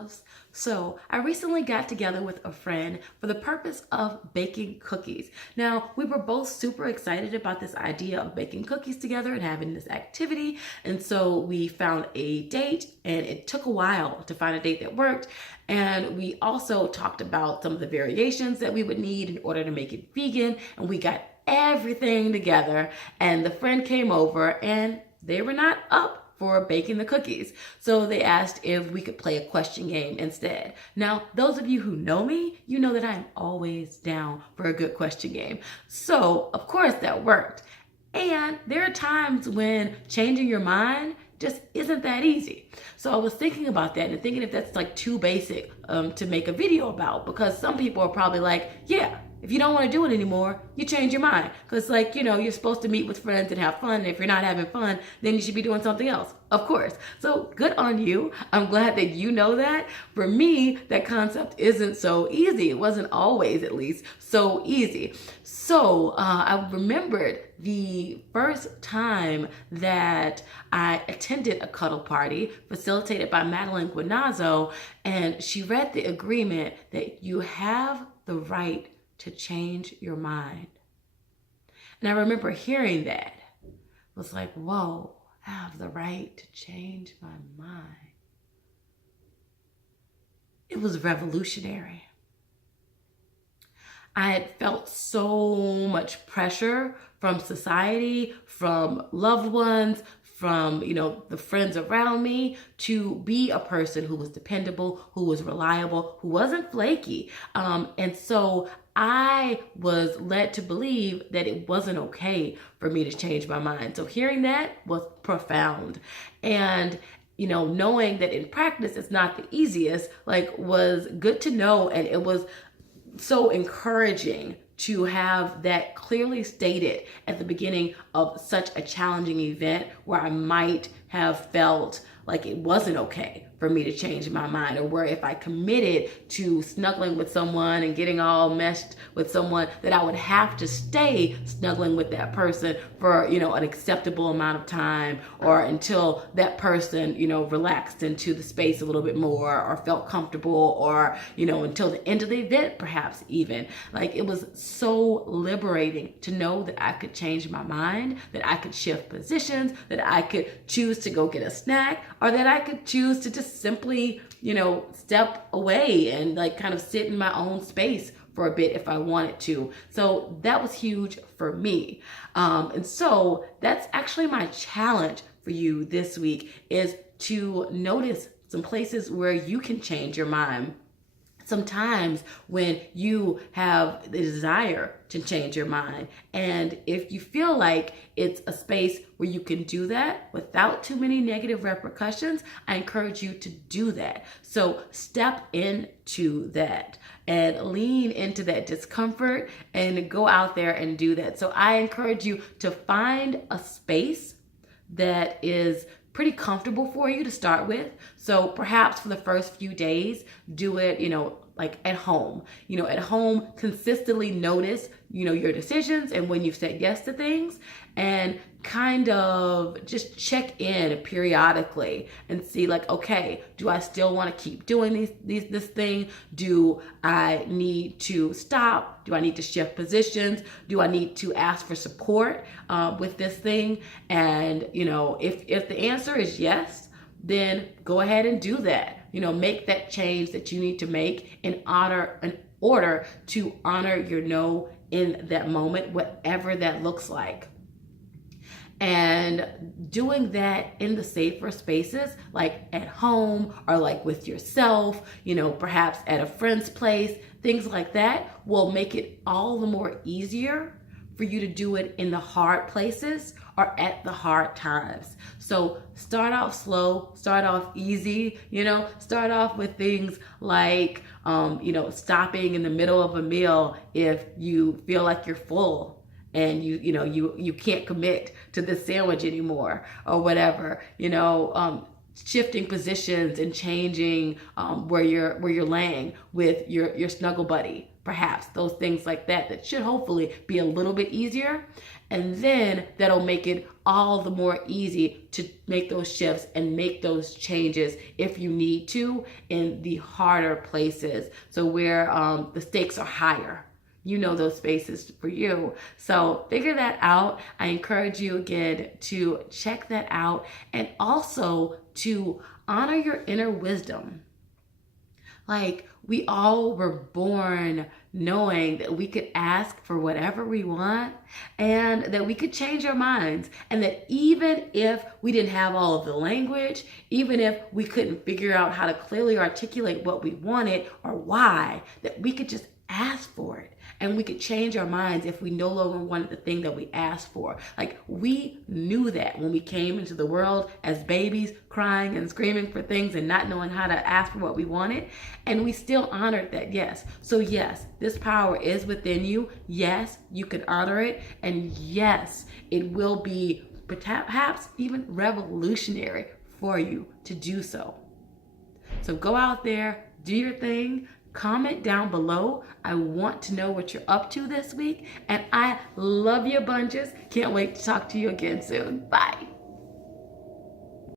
loves. So I recently got together with a friend for the purpose of baking cookies. Now, we were both super excited about this idea of baking cookies together and having this activity. And so we found a date, and it took a while to find a date that worked. And we also talked about some of the variations that we would need in order to make it vegan. And we got everything together, and the friend came over and they were not up for baking the cookies. So they asked if we could play a question game instead. Now, those of you who know me, you know that I'm always down for a good question game. So, of course, that worked. And there are times when changing your mind just isn't that easy. So I was thinking about that and thinking if that's like too basic to make a video about, because some people are probably like, yeah, if you don't want to do it anymore, you change your mind. Because, like, you're supposed to meet with friends and have fun. And if you're not having fun, then you should be doing something else, of course. So good on you. I'm glad that you know that. For me, that concept isn't so easy. It wasn't always, at least, so easy. So I remembered the first time that I attended a cuddle party facilitated by Madeline Guinazzo, and she read the agreement that you have the right to change your mind. And I remember hearing that. It was like, whoa, I have the right to change my mind. It was revolutionary. I had felt so much pressure from society, from loved ones, from, the friends around me, to be a person who was dependable, who was reliable, who wasn't flaky. And so I was led to believe that it wasn't okay for me to change my mind. So hearing that was profound. And knowing that in practice it's not the easiest, was good to know. And it was so encouraging to have that clearly stated at the beginning of such a challenging event where I might have felt like it wasn't okay for me to change my mind, or where if I committed to snuggling with someone and getting all meshed with someone, that I would have to stay snuggling with that person for, an acceptable amount of time, or until that person, relaxed into the space a little bit more or felt comfortable, or, until the end of the event, perhaps even. It was so liberating to know that I could change my mind, that I could shift positions, that I could choose to go get a snack, or that I could choose to just simply, step away and kind of sit in my own space for a bit if I wanted to. So that was huge for me. And so that's actually my challenge for you this week, is to notice some places where you can change your mind. Sometimes when you have the desire to change your mind, and if you feel like it's a space where you can do that without too many negative repercussions, I encourage you to do that. So step into that and lean into that discomfort and go out there and do that. So I encourage you to find a space that is pretty comfortable for you to start with. So perhaps for the first few days, do it, at home. At home, consistently notice, your decisions and when you've said yes to things, and kind of just check in periodically and see okay, do I still want to keep doing this thing? Do I need to stop? Do I need to shift positions? Do I need to ask for support with this thing? And, if the answer is yes, then go ahead and do that. Make that change that you need to make in order to honor your no in that moment, whatever that looks like. And doing that in the safer spaces, like at home or with yourself, perhaps at a friend's place, things like that will make it all the more easier for you to do it in the hard places or at the hard times. So start off slow, start off easy, start off with things like, stopping in the middle of a meal if you feel like you're full and you can't commit to this sandwich anymore, or whatever, shifting positions and changing where you're laying with your snuggle buddy, perhaps those things like that should hopefully be a little bit easier. And then that'll make it all the more easy to make those shifts and make those changes if you need to in the harder places. So where the stakes are higher. You know those spaces for you. So figure that out. I encourage you again to check that out and also to honor your inner wisdom. Like, we all were born knowing that we could ask for whatever we want and that we could change our minds. And that even if we didn't have all of the language, even if we couldn't figure out how to clearly articulate what we wanted or why, that we could just ask for it. And we could change our minds if we no longer wanted the thing that we asked for. Like, we knew that when we came into the world as babies, crying and screaming for things and not knowing how to ask for what we wanted. And we still honored that, yes. So yes, this power is within you. Yes, you can honor it. And yes, it will be perhaps even revolutionary for you to do so. So go out there, do your thing. Comment down below. I want to know what you're up to this week. And I love you bunches. Can't wait to talk to you again soon. Bye.